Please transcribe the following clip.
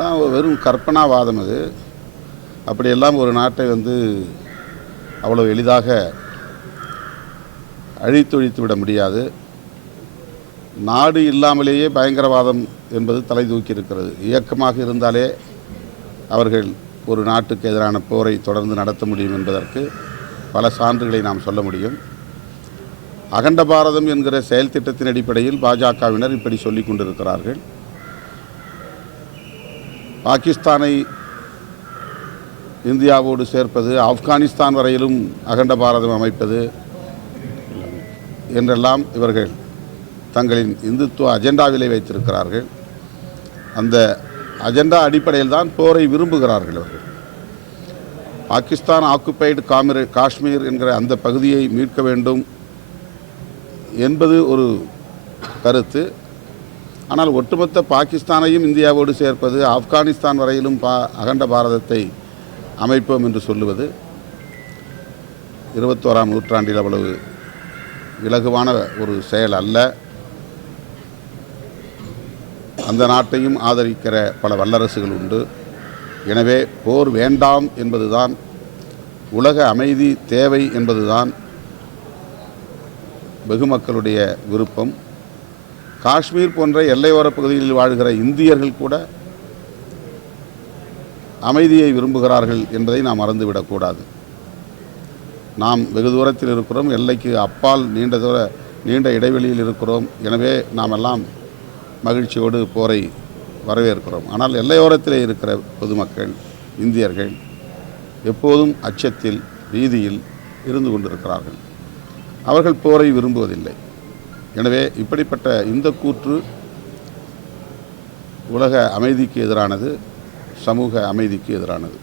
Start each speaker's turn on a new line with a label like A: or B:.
A: எல்லாம் வெறும் கற்பனாவாதம் அது. அப்படியெல்லாம் ஒரு நாட்டை வந்து அவ்வளோ எளிதாக அழித்தொழித்து விட முடியாது. நாடு இல்லாமலேயே பயங்கரவாதம் என்பது தலை தூக்கி இருக்கிறது. இயக்கமாக இருந்தாலே அவர்கள் ஒரு நாட்டுக்கு எதிரான போரை தொடர்ந்து நடத்த முடியும் என்பதற்கு பல சான்றுகளை நாம் சொல்ல முடியும். அகண்ட பாரதம் என்கிற செயல் திட்டத்தின் அடிப்படையில் பாஜகவினர் இப்படி சொல்லிக் கொண்டிருக்கிறார்கள். பாகிஸ்தானை இந்தியாவோடு சேர்ப்பது ஆப்கானிஸ்தான் வரையிலும் அகண்ட பாரதம் அமைப்பது என்றெல்லாம் இவர்கள் தங்களின் இந்துத்துவ அஜெண்டாவிலே வைத்திருக்கிறார்கள். அந்த அஜெண்டா அடிப்படையில் தான் போரை விரும்புகிறார்கள் அவர்கள் பாகிஸ்தான் ஆக்குப்பைடு காமிர காஷ்மீர் என்கிற அந்த பகுதியை மீட்க வேண்டும் என்பது ஒரு கருத்து. ஆனால் ஒட்டுமொத்த பாகிஸ்தானையும் இந்தியாவோடு சேர்ப்பது ஆப்கானிஸ்தான் வரையிலும் பா அகண்ட பாரதத்தை அமைப்போம் என்று சொல்லுவது இருபத்தோராம் நூற்றாண்டில் அவ்வளவு இலகுவான ஒரு செயல் அல்ல. அந்த நாட்டையும் ஆதரிக்கிற பல வல்லரசுகள் உண்டு. எனவே போர் வேண்டாம் என்பதுதான் உலக அமைதி தேவை என்பதுதான் வெகுமக்களுடைய விருப்பம். காஷ்மீர் போன்ற எல்லையோரப் பகுதிகளில் வாழ்கிற இந்தியர்கள் கூட அமைதியை விரும்புகிறார்கள் என்பதை நாம் மறந்துவிடக்கூடாது. நாம் வெகு தூரத்தில் இருக்கிறோம் எல்லைக்கு அப்பால் நீண்ட தூர நீண்ட இடைவெளியில் இருக்கிறோம். எனவே நாம் எல்லாம் மகிழ்ச்சியோடு போரை வரவேற்கிறோம். ஆனால் எல்லையோரத்திலே இருக்கிற பொதுமக்கள் இந்தியர்கள் எப்போதும் அச்சத்தில் ரீதியில் இருந்து கொண்டிருக்கிறார்கள். அவர்கள் போரை விரும்புவதில்லை. எனவே இப்படிப்பட்ட இந்த கூற்று உலக அமைதிக்கு எதிரானது சமூக அமைதிக்கு எதிரானது.